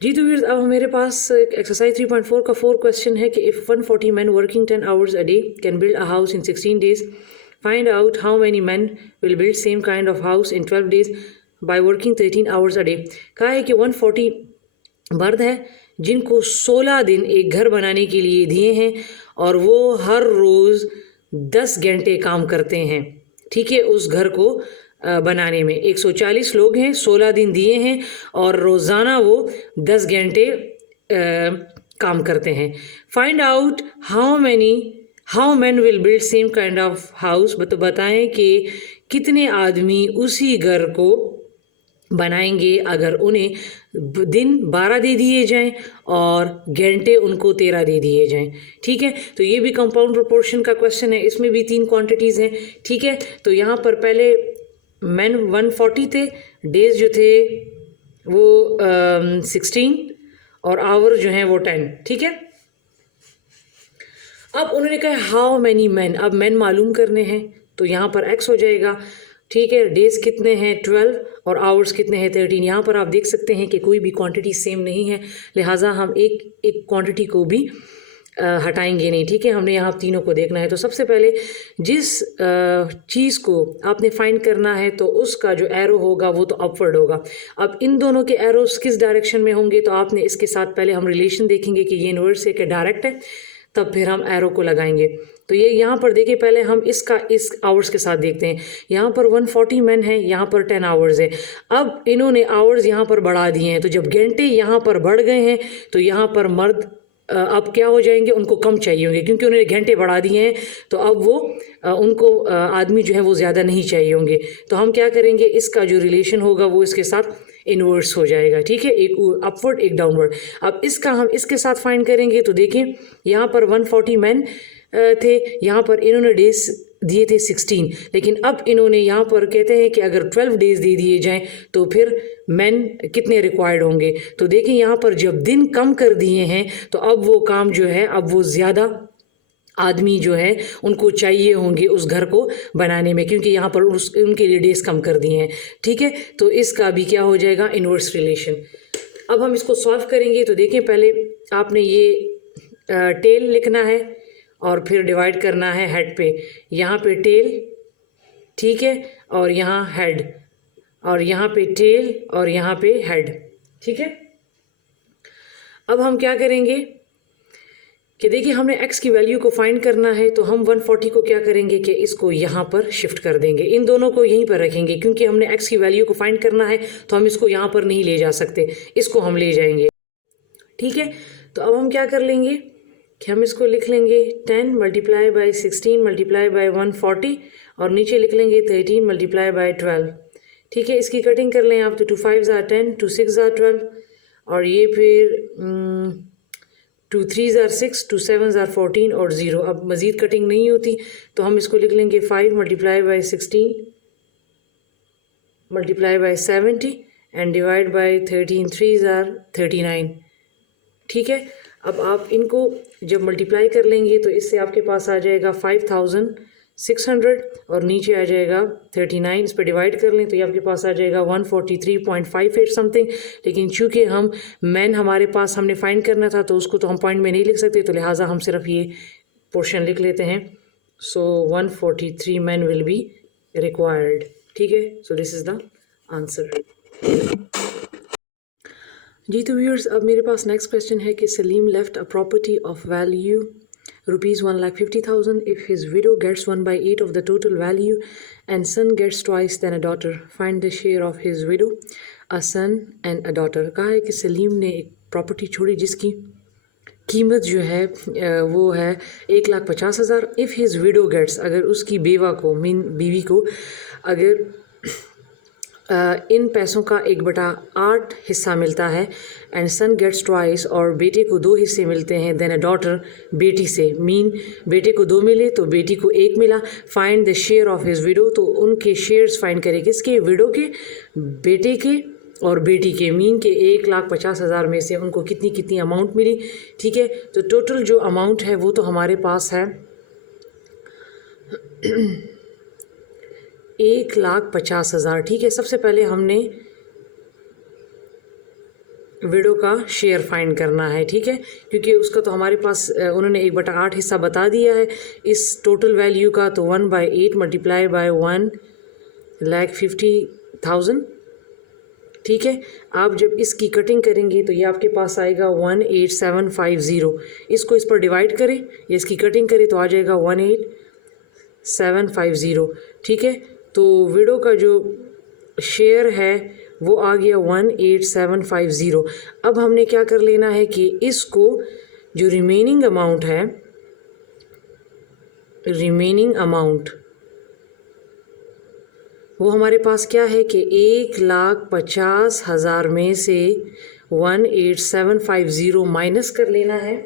जी तो व्यूअर्स, अब मेरे पास एक्सरसाइज 3.4 का 4 क्वेश्चन है कि if 140 men working 10 hours a day can build a house in 16 days, find out how many men will build same kind of house in 12 days by working 13 hours a day। कहा है कि 140 मर्द है जिनको 16 दिन एक घर बनाने के लिए दिए हैं और वो हर रोज़ 10 घंटे काम करते हैं, ठीक है, उस घर को बनाने में। 140 लोग हैं, 16 दिन दिए हैं और रोज़ाना वो 10 घंटे काम करते हैं। Find out how man will build same kind of house, तो बताएं कि कितने आदमी उसी घर को बनाएंगे अगर उन्हें दिन 12 दे दिए जाएं और घंटे उनको 13 दे दिए जाएं। ठीक है, तो ये भी कंपाउंड प्रोपोर्शन का क्वेश्चन है, इसमें भी 3 क्वांटिटीज़ हैं। ठीक है, तो यहाँ पर पहले मैन 140 थे, डेज जो थे वो 16 और आवर जो हैं वो 10। ठीक है, अब उन्होंने कहा हाउ मैनी मैन, अब मैन मालूम करने हैं तो यहाँ पर एक्स हो जाएगा। ठीक है, डेज कितने हैं 12 और आवर्स कितने हैं 13। यहाँ पर आप देख सकते हैं कि कोई भी क्वांटिटी सेम नहीं है, लिहाजा हम एक क्वांटिटी को भी हटाएंगे नहीं। ठीक है, हमने यहाँ तीनों को देखना है। तो सबसे पहले जिस चीज़ को आपने फाइंड करना है तो उसका जो एरो होगा वो तो अपवर्ड होगा। अब इन दोनों के एरोस किस डायरेक्शन में होंगे, तो आपने इसके साथ पहले हम रिलेशन देखेंगे कि ये इन्वर्स है कि डायरेक्ट है, तब फिर हम एरो को लगाएंगे। तो ये यहाँ पर देखिए, पहले हम इस आवर्स के साथ देखते हैं। यहाँ पर 140 मैन है, यहाँ पर 10 आवर्स है। अब इन्होंने आवर्स यहाँ पर बढ़ा दिए हैं, तो जब घंटे यहाँ पर बढ़ गए हैं तो यहाँ पर मर्द अब क्या हो जाएंगे, उनको कम चाहिए होंगे, क्योंकि उन्होंने घंटे बढ़ा दिए हैं। तो अब वो उनको आदमी जो है वो ज़्यादा नहीं चाहिए होंगे। तो हम क्या करेंगे, इसका जो रिलेशन होगा वो इसके साथ इन्वर्स हो जाएगा। ठीक है, एक अपवर्ड एक डाउनवर्ड। अब इसका हम इसके साथ फाइंड करेंगे तो देखें, यहाँ पर 140 मैन थे, यहाँ पर इन्होंने डेज दिए थे 16, लेकिन अब इन्होंने यहाँ पर कहते हैं कि अगर 12 डेज दे दिए जाएं तो फिर मैन कितने रिक्वायर्ड होंगे। तो देखिए, यहाँ पर जब दिन कम कर दिए हैं तो अब वो काम जो है, अब वो ज़्यादा आदमी जो है उनको चाहिए होंगे उस घर को बनाने में, क्योंकि यहाँ पर उनके लिए डेज कम कर दिए हैं। ठीक है, तो इसका भी क्या हो जाएगा, इन्वर्स रिलेशन। अब हम इसको सॉल्व करेंगे तो देखें, पहले आपने ये टेल लिखना है और फिर डिवाइड करना है हेड पे। यहाँ पे टेल, ठीक है, और यहाँ हेड, और यहाँ पे टेल और यहाँ पे हेड। ठीक है, अब हम क्या करेंगे कि देखिए, हमने x की वैल्यू को फाइंड करना है, तो हम 140 को क्या करेंगे कि इसको यहाँ पर शिफ्ट कर देंगे, इन दोनों को यहीं पर रखेंगे, क्योंकि हमने x की वैल्यू को फाइंड करना है तो हम इसको यहाँ पर नहीं ले जा सकते, इसको हम ले जाएंगे। ठीक है, तो अब हम क्या कर लेंगे कि हम इसको लिख लेंगे 10 मल्टीप्लाई बाई 16 मल्टीप्लाई बाई 140 और नीचे लिख लेंगे 13 मल्टीप्लाई बाई 12। ठीक है, इसकी कटिंग कर लें आप, तो 2 5 are 10, 2 6 are 12 और ये फिर 2 3 are 6, 2 7 are 14 और 0। अब मज़ीद कटिंग नहीं होती तो हम इसको लिख लेंगे 5 multiply by 16 multiply by 70 and divide by 13 3 are 39। ठीक है, अब आप इनको जब मल्टीप्लाई कर लेंगे तो इससे आपके पास आ जाएगा 5600 और नीचे आ जाएगा 39, इस पर डिवाइड कर लें तो ये आपके पास आ जाएगा 143.58 समथिंग। लेकिन चूँकि हम मैन हमारे पास हमने फाइंड करना था तो उसको तो हम पॉइंट में नहीं लिख सकते, तो लिहाजा हम सिर्फ ये पोर्शन लिख लेते हैं। So 143 man will be required. ठीक है, so this is the answer. जी तो व्यूअर्स, अब मेरे पास नेक्स्ट क्वेश्चन है कि Salim left a property of value rupees 1,50,000 if his widow gets 1/8 of the total value and son gets twice than a daughter. Find the share of his widow, a son and a daughter। कहा है कि सलीम ने एक property छोड़ी जिसकी कीमत जो है वो है 1,50,000। इफ़ हिज विडो गेट्स, अगर उसकी बेवा को मीन बीवी को अगर इन पैसों का 1/8 हिस्सा मिलता है एंड सन गेट्स ट्वाइस, और बेटे को 2 हिस्से मिलते हैं, देन अ डॉटर बेटी से, मीन बेटे को 2 मिले तो बेटी को 1 मिला। Find the share of his window, तो उनके शेयर्स फाइंड करें, किसके, विडो के, बेटे के और बेटी के, मीन के 1,50,000 में से उनको कितनी कितनी अमाउंट मिली। ठीक है, तो टोटल जो अमाउंट है वो तो हमारे पास है 1,50,000। ठीक है, सबसे पहले हमने विडो का शेयर फाइंड करना है, ठीक है, क्योंकि उसका तो हमारे पास उन्होंने 1/8 हिस्सा बता दिया है इस टोटल वैल्यू का, तो 1/8 मल्टीप्लाई बाय 1,50,000, ठीक है। आप जब इसकी कटिंग करेंगे तो ये आपके पास आएगा 18750। इसको इस पर डिवाइड करें या इसकी कटिंग करें तो आ जाएगा 18750, ठीक है। तो विडो का जो शेयर है वो आ गया 18750। अब हमने क्या कर लेना है कि इसको जो रिमेनिंग अमाउंट है, रिमेनिंग अमाउंट वो हमारे पास क्या है कि 1,50,000 में से 18750 माइनस कर लेना है,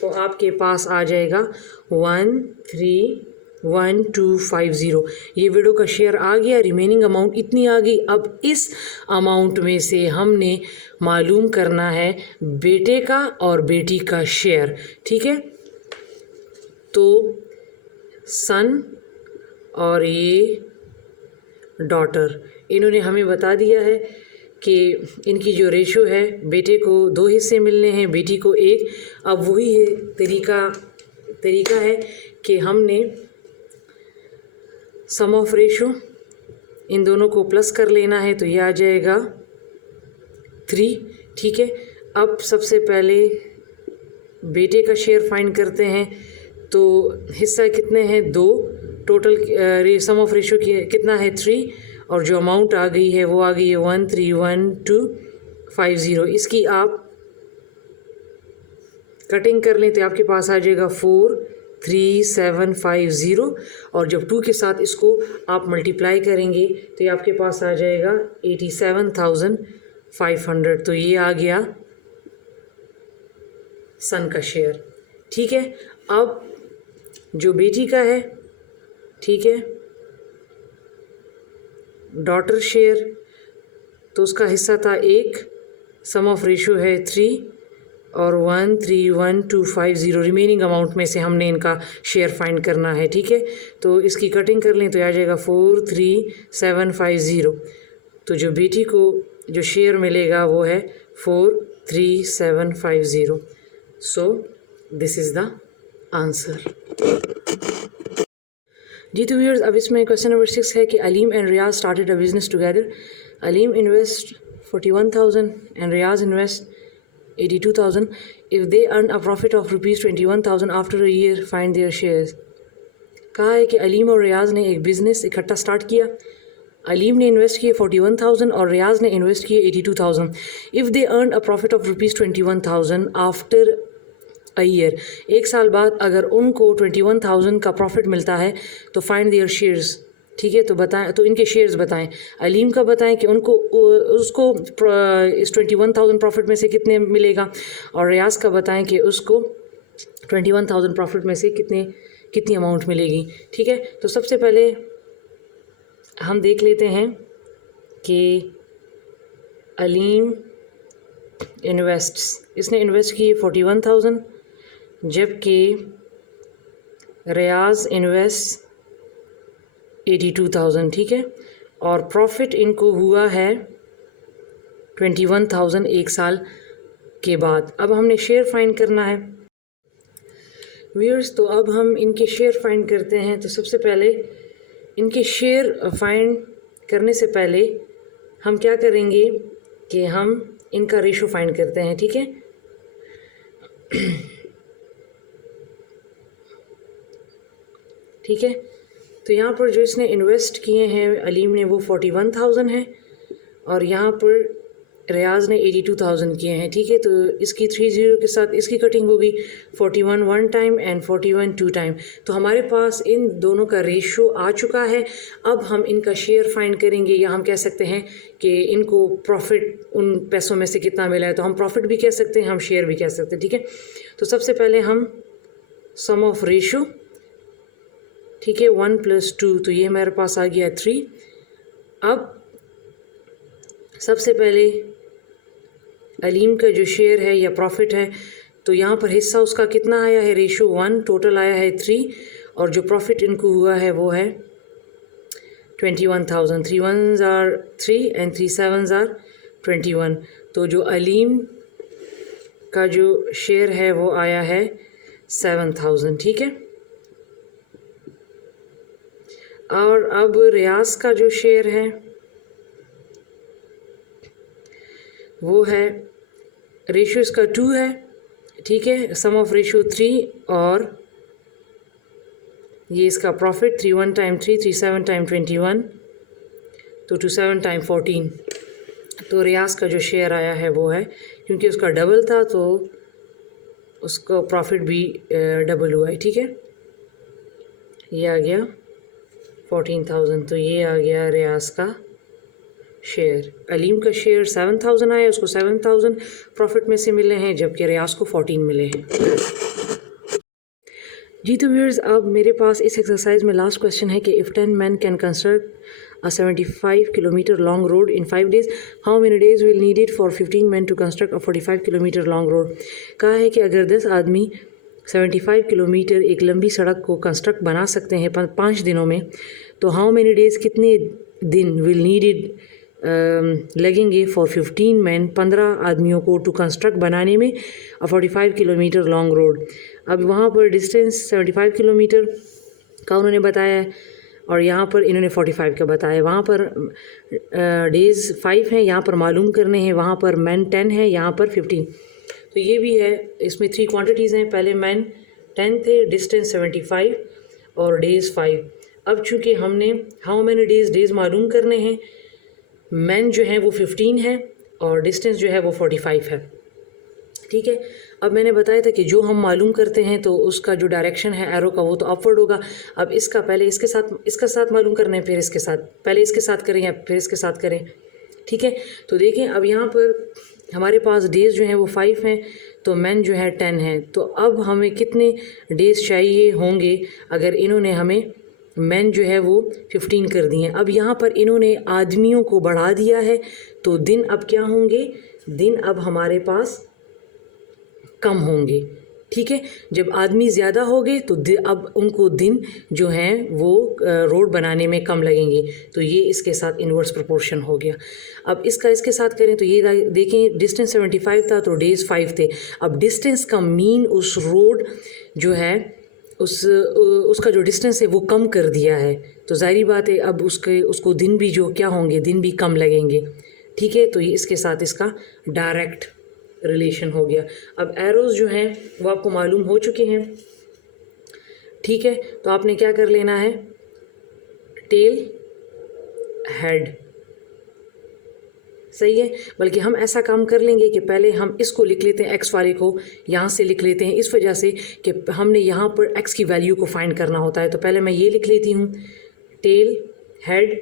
तो आपके पास आ जाएगा 131250। ये विडो का शेयर आ गया, रिमेनिंग अमाउंट इतनी आ गई। अब इस अमाउंट में से हमने मालूम करना है बेटे का और बेटी का शेयर, ठीक है। तो सन और ये डॉटर, इन्होंने हमें बता दिया है कि इनकी जो रेशो है, बेटे को 2 हिस्से मिलने हैं, बेटी को 1। अब वही है तरीका है कि हमने सम ऑफ रेशो इन दोनों को प्लस कर लेना है, तो ये आ जाएगा 3, ठीक है। अब सबसे पहले बेटे का शेयर फाइंड करते हैं, तो हिस्सा कितने हैं 2, टोटल सम ऑफ रेशो कितना है 3, और जो अमाउंट आ गई है वो आ गई है 131250। इसकी आप कटिंग कर लें तो आपके पास आ जाएगा 43750, और जब 2 के साथ इसको आप मल्टीप्लाई करेंगे तो ये आपके पास आ जाएगा 87,500। तो ये आ गया सन का शेयर, ठीक है। अब जो बेटी का है, ठीक है, डॉटर शेयर, तो उसका हिस्सा था 1, सम ऑफ रेशो है 3 और 131250। रिमेनिंग अमाउंट में से हमने इनका शेयर फाइंड करना है, ठीक है। तो इसकी कटिंग कर लें तो आ जाएगा 43750। तो जो बेटी को जो शेयर मिलेगा वो है 43750। So this is the answer. जी तो व्यूअर्स, अब इसमें क्वेश्चन नंबर 6 है कि Aleem and Riyaz started a business together. Aleem invest 41,000 and Riyaz invest 82,000. If they earn a profit of ₹21,000 after a year, find their shares. कहा है कि अलीम और रियाज ने एक बिज़नेस इकट्ठा स्टार्ट किया। अलीम ने इन्वेस्ट किए 41,000 और रियाज ने इन्वेस्ट किए 82,000। If they earn a profit of ₹21,000 after a year, 1 साल बाद अगर उनको 21,000 का प्रॉफिट मिलता है तो फाइंड देयर शेयर्स, ठीक है। तो बताएं, तो इनके शेयर्स बताएं। अलीम का बताएं कि उसको इस 21,000 प्रॉफिट में से कितने मिलेगा, और रियाज का बताएं कि उसको 21,000 प्रॉफिट में से कितनी अमाउंट मिलेगी, ठीक है। तो सबसे पहले हम देख लेते हैं कि अलीम इसने इन्वेस्ट किए 41,000, जबकि रियाज इन्वेस्ट 82,000, ठीक है। और प्रॉफिट इनको हुआ है 21,000 1 साल के बाद। अब हमने शेयर फाइंड करना है व्यूअर्स। तो अब हम इनके शेयर फाइंड करते हैं। तो सबसे पहले इनके शेयर फाइंड करने से पहले हम क्या करेंगे कि हम इनका रेशो फाइंड करते हैं, ठीक है। ठीक है, तो यहाँ पर जो इसने इन्वेस्ट किए हैं अलीम ने वो 41,000 है, और यहाँ पर रियाज ने 82,000 किए हैं, ठीक है। तो इसकी 30 के साथ इसकी कटिंग होगी 41 1 टाइम एंड 41 2 टाइम। तो हमारे पास इन दोनों का रेशो आ चुका है। अब हम इनका शेयर फाइंड करेंगे, या हम कह सकते हैं कि इनको प्रॉफिट उन पैसों में से कितना मिला है। तो हम प्रॉफिट भी कह सकते हैं, हम शेयर भी कह सकते हैं, ठीक है। तो सबसे पहले हम सम ऑफ रेशो, ठीक है, 1 + 2, तो ये हमारे पास आ गया 3। अब सबसे पहले अलीम का जो शेयर है या प्रॉफिट है, तो यहाँ पर हिस्सा उसका कितना आया है, रेशो 1, टोटल आया है 3, और जो प्रॉफिट इनको हुआ है वो है 21,000। 3 1s are 3 and 3 7s are 21। तो जो अलीम का जो शेयर है वो आया है 7000, ठीक है। और अब रियाज का जो शेयर है वो है, रेशियो इसका 2 है, ठीक है, सम ऑफ रेशियो 3 और ये इसका प्रॉफिट 31 टाइम 3, 37 टाइम 21, तो 27 टाइम 14। तो रियाज का जो शेयर आया है वो है, क्योंकि उसका डबल था तो उसका प्रॉफिट भी डबल हुआ है, ठीक है। ये आ गया 14,000, तो ये आ गया रियाज का शेयर। अलीम का शेयर 7,000 आया, उसको 7,000 प्रॉफिट में से मिले हैं, जबकि रियाज को 14 मिले हैं। जी तो व्यूअर्स, अब मेरे पास इस एक्सरसाइज में लास्ट क्वेश्चन है कि if 10 men can construct a 75 kilometer long road in 5 days, how many days will needed for 15 men to construct a 45 kilometer long road। कहा है कि अगर 10 आदमी 75 किलोमीटर एक लंबी सड़क को कंस्ट्रक्ट बना सकते हैं 5 दिनों में, तो हाउ मेनी डेज़ कितने दिन विल नीडेड लगेंगे फॉर 15 मैन 15 आदमियों को टू कंस्ट्रक्ट बनाने में 45 किलोमीटर लॉन्ग रोड। अब वहाँ पर डिस्टेंस 75 किलोमीटर का उन्होंने बताया है और यहाँ पर इन्होंने 45 का बताया। वहाँ पर डेज़ 5 हैं, यहाँ पर मालूम करने हैं, वहाँ पर मैन 10 है, यहाँ पर 15। तो ये भी है, इसमें 3 क्वांटिटीज़ हैं। पहले मैन 10 थे, डिस्टेंस 75 और डेज़ 5। अब चूँकि हमने हाउ मैनी डेज़ मालूम करने हैं, मैन जो है वो 15 है और डिस्टेंस जो है वो 45 है, ठीक है। अब मैंने बताया था कि जो हम मालूम करते हैं तो उसका जो डायरेक्शन है एरो का वो तो अपवर्ड होगा। अब इसका पहले इसका साथ मालूम करना है, फिर इसके साथ, पहले इसके साथ करें या फिर इसके साथ करें, ठीक है। तो देखें, अब यहाँ पर हमारे पास डेज़ जो हैं वो 5 हैं, तो मैन जो है 10 है। तो अब हमें कितने डेज़ चाहिए होंगे अगर इन्होंने हमें मैन जो है वो 15 कर दिए। अब यहाँ पर इन्होंने आदमियों को बढ़ा दिया है, तो दिन अब क्या होंगे, दिन अब हमारे पास कम होंगे, ठीक है। जब आदमी ज़्यादा हो गए तो अब उनको दिन जो हैं वो रोड बनाने में कम लगेंगे। तो ये इसके साथ इन्वर्स प्रोपोर्शन हो गया। अब इसका इसके साथ करें तो ये देखें, डिस्टेंस 75 था तो डेज़ 5 थे। अब डिस्टेंस का मीन उस रोड जो है उसका जो डिस्टेंस है वो कम कर दिया है, तो ज़ाहिर बात है अब उसको दिन भी जो क्या होंगे, दिन भी कम लगेंगे, ठीक है। तो ये इसके साथ इसका डायरेक्ट रिलेशन हो गया। अब एरोज़ जो हैं वो आपको मालूम हो चुके हैं, ठीक है। तो आपने क्या कर लेना है, टेल हेड, सही है। बल्कि हम ऐसा काम कर लेंगे कि पहले हम इसको लिख लेते हैं, एक्स वाले को यहाँ से लिख लेते हैं, इस वजह से कि हमने यहाँ पर एक्स की वैल्यू को फाइंड करना होता है। तो पहले मैं ये लिख लेती हूँ, टेल हेड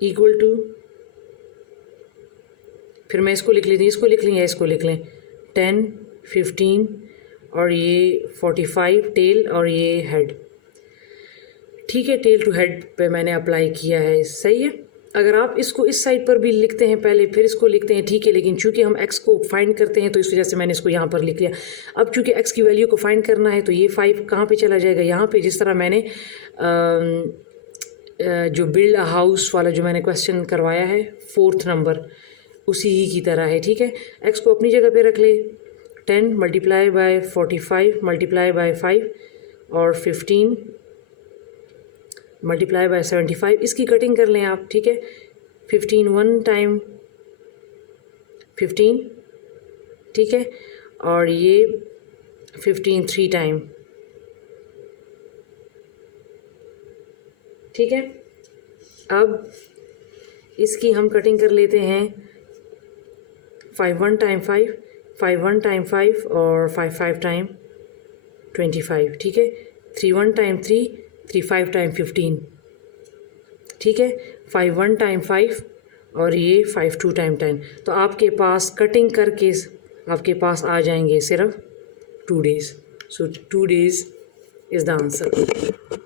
इक्वल टू, फिर मैं इसको लिख लेती हूँ, इसको लिख लें या इसको लिख लें, 10, 15 और ये 45 टेल और ये हेड, ठीक है। टेल टू हेड पे मैंने अप्लाई किया है, सही है। अगर आप इसको इस साइड पर भी लिखते हैं पहले फिर इसको लिखते हैं, ठीक है, लेकिन चूंकि हम एक्स को फाइंड करते हैं तो इस वजह से मैंने इसको यहाँ पर लिख लिया। अब चूंकि एक्स की वैल्यू को फाइंड करना है तो ये 5 कहाँ पे चला जाएगा, यहाँ पे, जिस तरह मैंने जो बिल्ड हाउस वाला जो मैंने क्वेश्चन करवाया है 4th नंबर, उसी ही की तरह है, ठीक है। एक्स को अपनी जगह पे रख ले, 10 मल्टीप्लाई बाय 45 मल्टीप्लाई बाय 5 और 15 मल्टीप्लाई बाय 75, इसकी कटिंग कर लें आप, ठीक है। 15 1 टाइम 15, ठीक है, और ये 15 3 टाइम, ठीक है। अब इसकी हम कटिंग कर लेते हैं, 5 1 टाइम 5, 5 1 टाइम 5 और 5 5 टाइम 25, ठीक है। 3 1 टाइम 3, 3 5 टाइम 15, ठीक है। 5 1 टाइम 5 और ये 5 2 टाइम 10। तो आपके पास कटिंग करके आपके पास आ जाएंगे सिर्फ 2 days. So 2 days is the answer.